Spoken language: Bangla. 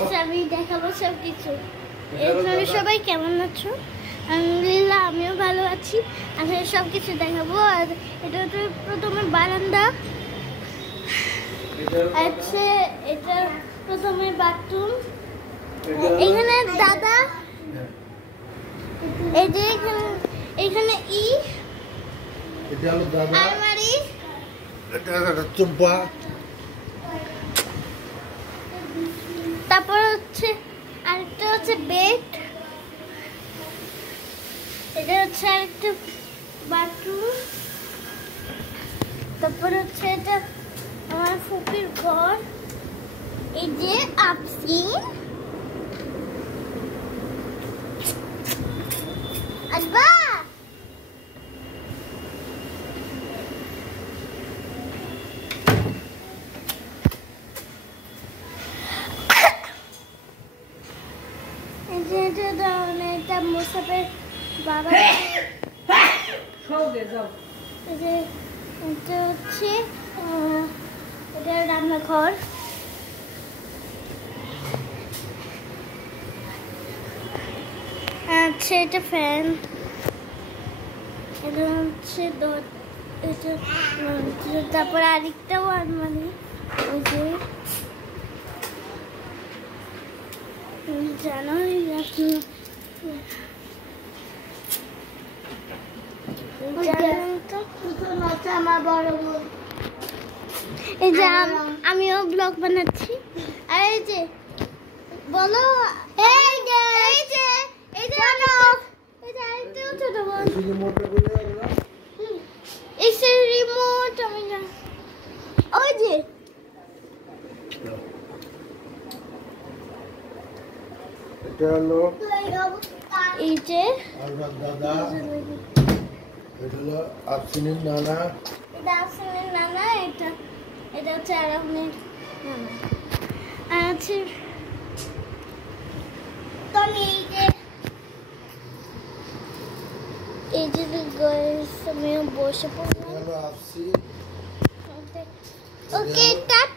আচ্ছা আমি দেখাবো সব কিছু। আপনারা সবাই কেমন আছো? আলহামদুলিল্লাহ আমিও ভালো আছি। আমি সব কিছু দেখাবো। আর এটা হচ্ছে প্রথমে বারান্দা, আচ্ছা এটা প্রথমে বাথরুম। এখানে দাদা, এই যে এখানে এটা হলো দাদা, আলমারি, এটা চুম্পা, তারপর হচ্ছে আরেকটা হচ্ছে বেড, এটা হচ্ছে আরেকটা বাথরুম, তারপর হচ্ছে এটা আমার ফুপির ঘর, এই যে আপসিন আসবা। এটা মুসাফের বাবা, এটা হচ্ছে এটা রান্নাঘর, আচ্ছা এটা ফ্যান, এটা হচ্ছে এটা, তারপর আরেকটা আলমারি, ওই যে জানো আমার বড় বোন, এই যে আমিও ব্লগ বানাচ্ছি। আর এই যে বলো, এই যে এই যে এই যে আরেকটা ছোট বোন, এই যে রিমোট, আমি ওই যে এটা হলো এই যে দাদা, এটা হলো আফসিনের নানা, এটা আসলে নানা, এটা হচ্ছে আরামের নানা। আর হচ্ছে তুমি এই যে আমিও বসে পড়লাম। এটা হলো আফসিন। ওকে টাটা।